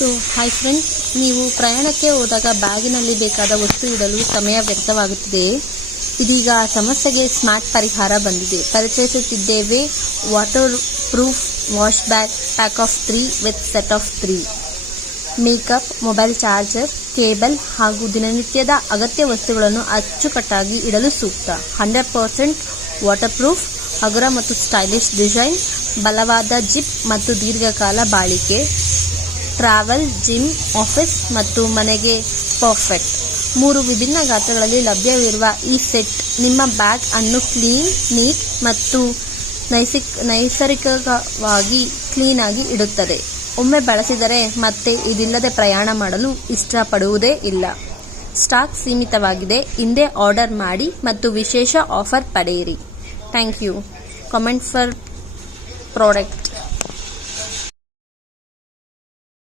So hi friends, ನೀವು ಪ್ರಯಾಣಕ್ಕೆ ಹೋದಾಗ ಬ್ಯಾಗಿನಲ್ಲಿ ಬೇಕಾದ ವಸ್ತು ಇಡಲು ಸಮಯ ವ್ಯರ್ಥವಾಗುತ್ತಿದೆ. ಇದೀಗ ಆ ಸಮಸ್ಯೆಗೆ ಸ್ಮಾರ್ಟ್ ಪರಿಹಾರ ಬಂದಿದೆ. ಪರಿಚಯಿಸುತ್ತಿದ್ದೇವೆ waterproof wash bag pack of 3 with set of 3. Makeup, mobile charger, cable ಹಾಗೂ ದಿನನಿತ್ಯದ ಅಗತ್ಯ ವಸ್ತುಗಳನ್ನು ಅಚ್ಚುಕಟ್ಟಾಗಿ ಇಡಲು ಸೂಕ್ತ. 100% ವಾಟರ್ ಪ್ರೂಫ್, ಹಗುರ ಮತ್ತು ಸ್ಟೈಲಿಶ್ ಡಿಸೈನ್, ಬಲವಾದ ಜಿಪ್ ಮತ್ತು ದೀರ್ಘಕಾಲ ಬಾಳಿಕೆ. ಟ್ರಾವೆಲ್, ಜಿಮ್, ಆಫೀಸ್ ಮತ್ತು ಮನೆಗೆ ಪರ್ಫೆಕ್ಟ್. 3 ವಿಭಿನ್ನ ಗಾತ್ರಗಳಲ್ಲಿ ಲಭ್ಯವಿರುವ ಈ ಸೆಟ್ ನಿಮ್ಮ ಬ್ಯಾಗ್ ಅನ್ನು ಕ್ಲೀನ್, ನೀಟ್ ಮತ್ತು ನೈಸರ್ಗಿಕವಾಗಿ ಕ್ಲೀನ್ ಆಗಿ ಇಡುತ್ತದೆ. ಒಮ್ಮೆ ಬಳಸಿದರೆ ಮತ್ತೆ ಇದಿಲ್ಲದೆ ಪ್ರಯಾಣ ಮಾಡಲು ಇಷ್ಟಪಡುವುದೇ ಇಲ್ಲ. ಸ್ಟಾಕ್ ಸೀಮಿತವಾಗಿದೆ. ಹಿಂದೆ ಆರ್ಡರ್ ಮಾಡಿ ಮತ್ತು ವಿಶೇಷ ಆಫರ್ ಪಡೆಯಿರಿ. Thank you. Comment for product.